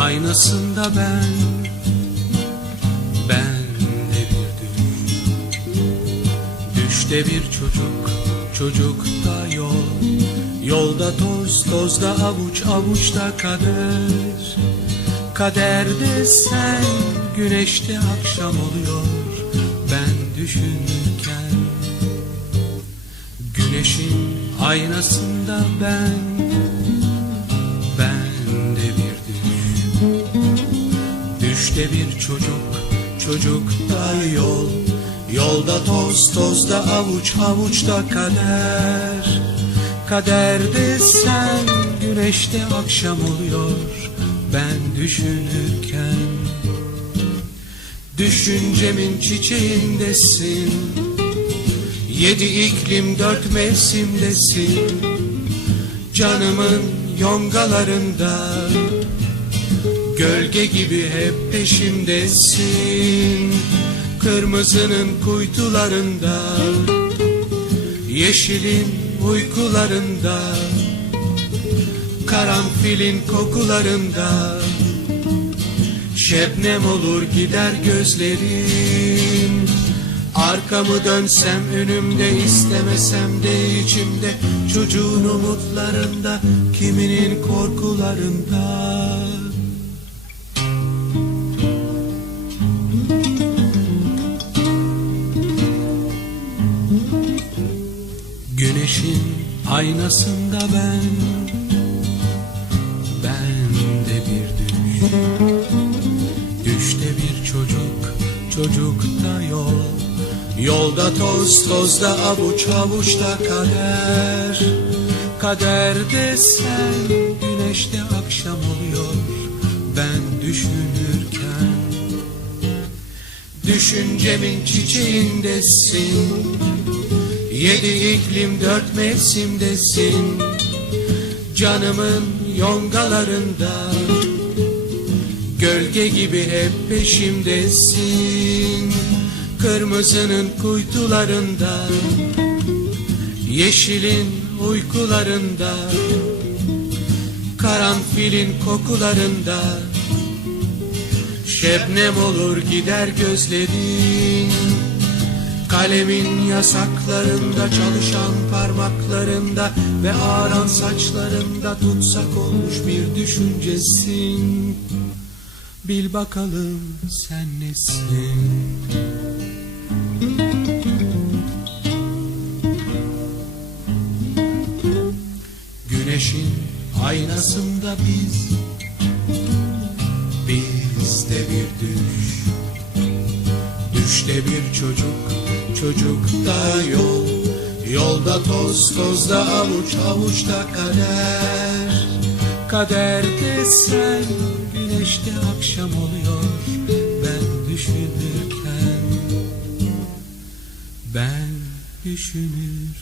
aynasında ben Ben de bir düş Düşte bir çocuk Çocukta yol. Yolda toz tozda avuç avuçta kader. Kaderde sen Güneşte akşam oluyor. Ben düşünürken Güneşin aynasında Ben Düşte bir çocuk Çocukta yol. Yolda toz tozda avuç avuçta kader. Kaderde sen Güneşte akşam oluyor. Ben düşünürken Düşüncemin çiçeğindesin. Yedi iklim dört mevsimdesin. Canımın yongalarında Gölge gibi hep peşimdesin Kırmızının kuytularında Yeşilin uykularında Karanfilin kokularında. Şebnem olur gider gözlerim. Arkamı dönsem önümde istemesem de içimde Çocuğun umutlarında kiminin korkularında Güneşin aynasında ben Ben de bir düş. Düşte bir çocuk Çocukta yol. Yolda toz tozda avuç avuçta kader. Kaderde sen Güneşte akşam oluyor. Ben düşünürken Düşüncemin çiçeğindesin Yedi iklim dört mevsimdesin. Canımın yongalarında. Gölge gibi hep peşimdesin. Kırmızının kuytularında. Yeşilin uykularında. Karanfilin kokularında. Şebnem olur gider gözlerin Kalemin yasaklarında çalışan parmaklarında Ve ağaran saçlarında tutsak olmuş bir düşüncesin. Bil bakalım sen nesin? Güneşin aynasında biz Biz de bir düş. Düşte bir çocuk Çocukta yol Yolda toz tozda avuç avuçta kader. Kaderde sen Güneşte akşam oluyor Ben düşünürken. Ben düşünürken